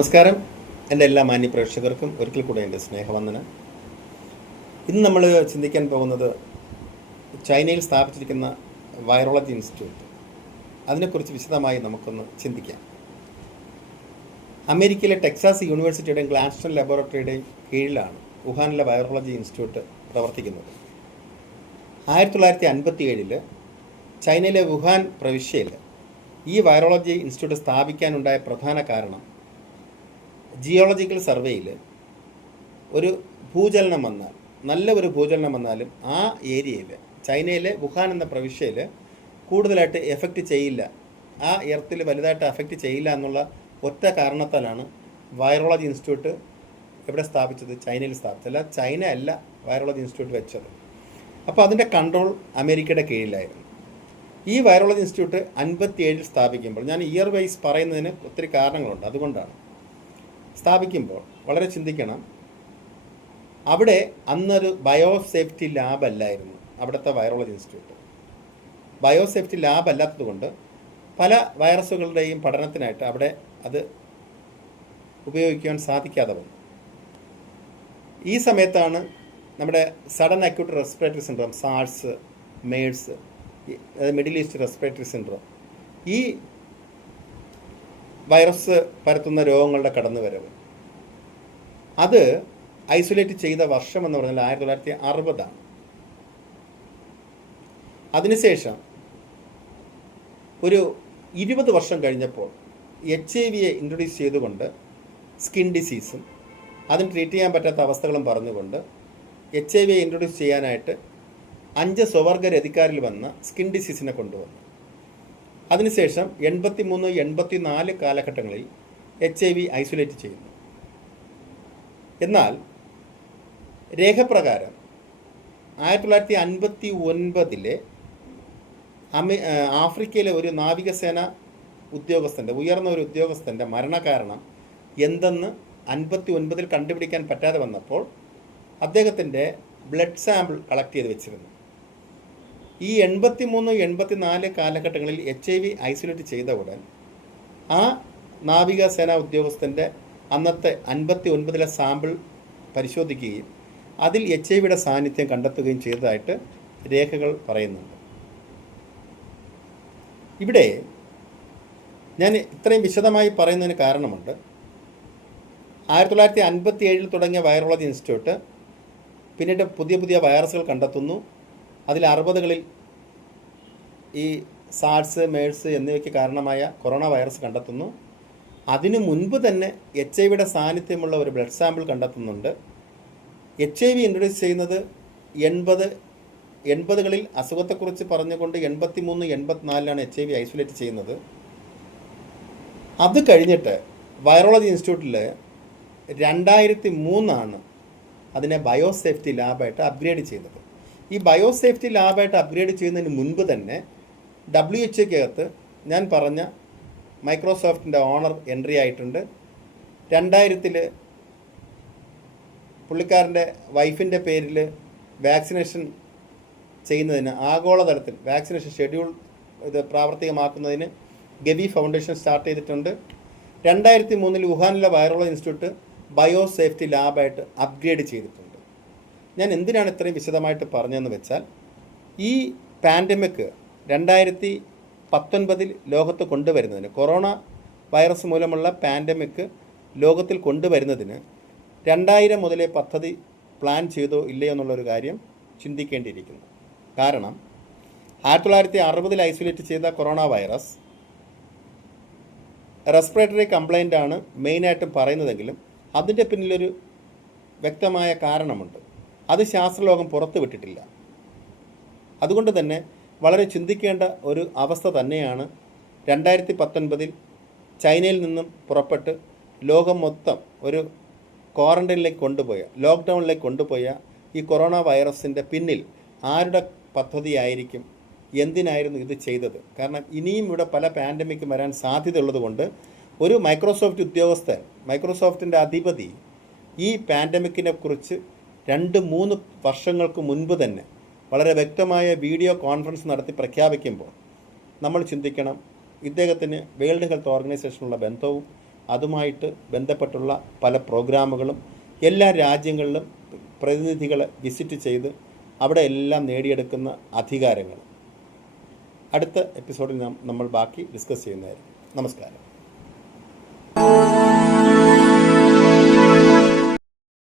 നമസ്കാരം. എൻ്റെ എല്ലാ മാന്യ പ്രേക്ഷകർക്കും ഒരിക്കൽ കൂടെ എൻ്റെ സ്നേഹവന്ദനം. ഇന്ന് നമ്മൾ ചിന്തിക്കാൻ പോകുന്നത് ചൈനയിൽ സ്ഥാപിച്ചിരിക്കുന്ന വൈറോളജി ഇൻസ്റ്റിറ്റ്യൂട്ട്, അതിനെക്കുറിച്ച് വിശദമായി നമുക്കൊന്ന് ചിന്തിക്കാം. അമേരിക്കയിലെ ടെക്സാസ് യൂണിവേഴ്സിറ്റിയുടെയും ഗ്ലാഡ്സ്റ്റോൺ ലബോറട്ടറിയുടെയും കീഴിലാണ് വുഹാനിലെ വൈറോളജി ഇൻസ്റ്റിറ്റ്യൂട്ട് പ്രവർത്തിക്കുന്നത്. 1957 ചൈനയിലെ വുഹാൻ പ്രവിശ്യയിൽ ഈ വൈറോളജി ഇൻസ്റ്റിറ്റ്യൂട്ട് സ്ഥാപിക്കാനുണ്ടായ പ്രധാന കാരണം, ജിയോളജിക്കൽ സർവേയിൽ ഒരു ഭൂചലനം വന്നാൽ, നല്ല ഒരു ഭൂചലനം വന്നാലും ആ ഏരിയയിൽ, ചൈനയിലെ വുഹാൻ എന്ന പ്രവിശ്യയിൽ കൂടുതലായിട്ട് എഫക്റ്റ് ചെയ്യില്ല, ആ എർത്തിൽ വലുതായിട്ട് അഫക്റ്റ് ചെയ്യില്ല എന്നുള്ള ഒറ്റ കാരണത്താലാണ് വൈറോളജി ഇൻസ്റ്റിറ്റ്യൂട്ട് എവിടെ സ്ഥാപിച്ചത്? ചൈനയിൽ സ്ഥാപിച്ചത്. അല്ല, ചൈന അല്ല വൈറോളജി ഇൻസ്റ്റിറ്റ്യൂട്ട് വെച്ചത്. അപ്പോൾ അതിൻ്റെ കൺട്രോൾ അമേരിക്കയുടെ കീഴിലായിരുന്നു. ഈ വൈറോളജി ഇൻസ്റ്റിറ്റ്യൂട്ട് 57 സ്ഥാപിക്കുമ്പോൾ, ഞാൻ ഇയർ വൈസ് പറയുന്നതിന് ഒത്തിരി കാരണങ്ങളുണ്ട്, അതുകൊണ്ടാണ്. സ്ഥാപിക്കുമ്പോൾ വളരെ ചിന്തിക്കണം. അവിടെ അന്നൊരു ബയോസേഫ്റ്റി ലാബ് അല്ലായിരുന്നു അവിടുത്തെ വൈറോളജി ഇൻസ്റ്റിറ്റ്യൂട്ട്. ബയോസേഫ്റ്റി ലാബ് അല്ലാത്തതുകൊണ്ട് പല വൈറസുകളുടെയും പഠനത്തിനായിട്ട് അവിടെ അത് ഉപയോഗിക്കാൻ സാധിക്കാതെ വന്നു. ഈ സമയത്താണ് നമ്മുടെ sudden acute respiratory syndrome, SARS, Merz, middle east respiratory syndrome, ഈ വൈറസ് പരത്തുന്ന രോഗങ്ങളുടെ കടന്നുവരവ്, അത് ഐസൊലേറ്റ് ചെയ്ത വർഷം എന്ന് പറഞ്ഞാൽ 1960. അതിനുശേഷം ഒരു 20 വർഷം കഴിഞ്ഞപ്പോൾ HIV ഇൻട്രൊഡ്യൂസ് ചെയ്തുകൊണ്ട് സ്കിൻ ഡിസീസും അതിന് ട്രീറ്റ് ചെയ്യാൻ പറ്റാത്ത അവസ്ഥകളും പറഞ്ഞുകൊണ്ട് HIV ഇൻട്രൊഡ്യൂസ് ചെയ്യാനായിട്ട് 5 സ്വവർഗരതിക്കാരിൽ വന്ന സ്കിൻ ഡിസീസിനെ കൊണ്ടുവന്നു. അതിനുശേഷം 83, 84 കാലഘട്ടങ്ങളിൽ HIV ഐസൊലേറ്റ് ചെയ്യുന്നു. എന്നാൽ രേഖപ്രകാരം 1959 ആഫ്രിക്കയിലെ ഒരു നാവികസേന ഉദ്യോഗസ്ഥൻ്റെ, ഉയർന്ന ഒരു ഉദ്യോഗസ്ഥൻ്റെ മരണകാരണം എന്തെന്ന് 59 കണ്ടുപിടിക്കാൻ പറ്റാതെ വന്നപ്പോൾ അദ്ദേഹത്തിൻ്റെ ബ്ലഡ് സാമ്പിൾ കളക്ട് ചെയ്ത് വെച്ചിരുന്നു. ഈ 83, 84 കാലഘട്ടങ്ങളിൽ HIV ഐസൊലേറ്റ് ചെയ്ത ഉടൻ ആ നാവികസേനാ ഉദ്യോഗസ്ഥൻ്റെ അന്നത്തെ 59 സാമ്പിൾ പരിശോധിക്കുകയും അതിൽ HIV സാന്നിധ്യം കണ്ടെത്തുകയും ചെയ്തതായിട്ട് രേഖകൾ പറയുന്നുണ്ട്. ഇവിടെ ഞാൻ ഇത്രയും വിശദമായി പറയുന്നതിന് കാരണമുണ്ട്. 1957 തുടങ്ങിയ വൈറോളജി ഇൻസ്റ്റിറ്റ്യൂട്ട് പിന്നീട് പുതിയ പുതിയ വൈറസുകൾ കണ്ടെത്തുന്നു. അതിൽ 60കളിൽ ഈ സാർസ്, മേഴ്സ് എന്നിവയ്ക്ക് കാരണമായ കൊറോണ വൈറസ് കണ്ടെത്തുന്നു. അതിനു മുൻപ് തന്നെ HIV സാന്നിധ്യമുള്ള ഒരു ബ്ലഡ് സാമ്പിൾ കണ്ടെത്തുന്നുണ്ട്. HIV ഇൻട്രൊഡ്യൂസ് ചെയ്യുന്നത് 80കളിൽ അസുഖത്തെക്കുറിച്ച് പറഞ്ഞുകൊണ്ട് 83, 84 HIV ഐസൊലേറ്റ് ചെയ്യുന്നത്. അത് കഴിഞ്ഞിട്ട് വൈറോളജി ഇൻസ്റ്റിറ്റ്യൂട്ടിൽ 2003 അതിനെ ബയോസേഫ്റ്റി ലാബായിട്ട് അപ്ഗ്രേഡ് ചെയ്തത്. ഈ ബയോസേഫ്റ്റി ലാബായിട്ട് അപ്ഗ്രേഡ് ചെയ്യുന്നതിന് മുൻപ് തന്നെ WHO ഞാൻ പറഞ്ഞ മൈക്രോസോഫ്റ്റിൻ്റെ ഓണർ എൻട്രി ആയിട്ടുണ്ട്. 2000 പുള്ളിക്കാരൻ്റെ വൈഫിൻ്റെ പേരിൽ വാക്സിനേഷൻ ചെയ്യുന്നതിന്, ആഗോളതലത്തിൽ വാക്സിനേഷൻ ഷെഡ്യൂൾ പ്രാവർത്തികമാക്കുന്നതിന് ഗവി ഫൗണ്ടേഷൻ സ്റ്റാർട്ട് ചെയ്തിട്ടുണ്ട്. 2003 വുഹാനിലെ വൈറോളജി ഇൻസ്റ്റിറ്റ്യൂട്ട് ബയോസേഫ്റ്റി ലാബായിട്ട് അപ്ഗ്രേഡ് ചെയ്തിട്ടുണ്ട്. ഞാൻ എന്തിനാണ് ഇത്രയും വിശദമായിട്ട് പറഞ്ഞതെന്ന് വെച്ചാൽ, ഈ പാൻഡമിക് 2019 ലോകത്ത് കൊണ്ടുവരുന്നതിന്, കൊറോണ വൈറസ് മൂലമുള്ള പാൻഡമിക് ലോകത്തിൽ കൊണ്ടുവരുന്നതിന് 2000 മുതലേ പദ്ധതി പ്ലാൻ ചെയ്തോ ഇല്ലയോ എന്നുള്ളൊരു കാര്യം ചിന്തിക്കേണ്ടിയിരിക്കുന്നു. കാരണം 1960 ഐസൊലേറ്റ് ചെയ്ത കൊറോണ വൈറസ് റെസ്പിറേറ്ററി കംപ്ലൈൻ്റ് ആണ് മെയിനായിട്ടും പറയുന്നതെങ്കിലും അതിൻ്റെ പിന്നിലൊരു വ്യക്തമായ കാരണമുണ്ട്. അത് ശാസ്ത്രലോകം പുറത്തു വിട്ടിട്ടില്ല. അതുകൊണ്ട് തന്നെ വളരെ ചിന്തിക്കേണ്ട ഒരു അവസ്ഥ തന്നെയാണ് 2019 ചൈനയിൽ നിന്നും പുറപ്പെട്ട് ലോകം മൊത്തം ഒരു ക്വാറന്റൈനിലേക്ക് കൊണ്ടുപോയ, ലോക്ക്ഡൗണിലേക്ക് കൊണ്ടുപോയ ഈ കൊറോണ വൈറസിൻ്റെ പിന്നിൽ ആരുടെ പദ്ധതിയായിരിക്കും? എന്തിനായിരുന്നു ഇത് ചെയ്തത്? കാരണം ഇനിയും ഇവിടെ പല പാൻഡമിക്കും വരാൻ സാധ്യതയുള്ളതുകൊണ്ട് ഒരു മൈക്രോസോഫ്റ്റ് ഉദ്യോഗസ്ഥൻ, മൈക്രോസോഫ്റ്റിൻ്റെ അധിപതി ഈ പാൻഡമിക്കിനെ കുറിച്ച് 2-3 വർഷങ്ങൾക്ക് മുൻപ് തന്നെ വളരെ വ്യക്തമായ വീഡിയോ കോൺഫറൻസ് നടത്തി പ്രഖ്യാപിക്കുമ്പോൾ നമ്മൾ ചിന്തിക്കണം, ഇദ്ദേഹത്തിന് വേൾഡ് ഹെൽത്ത് ഓർഗനൈസേഷനുള്ള ബന്ധവും അതുമായിട്ട് ബന്ധപ്പെട്ടുള്ള പല പ്രോഗ്രാമുകളും എല്ലാ രാജ്യങ്ങളിലും പ്രതിനിധികളെ വിസിറ്റ് ചെയ്ത് അവിടെ എല്ലാം നേടിയെടുക്കുന്ന അധികാരങ്ങൾ അടുത്ത എപ്പിസോഡിൽ നമ്മൾ ബാക്കി ഡിസ്കസ് ചെയ്യുന്നതായിരിക്കും. നമസ്കാരം.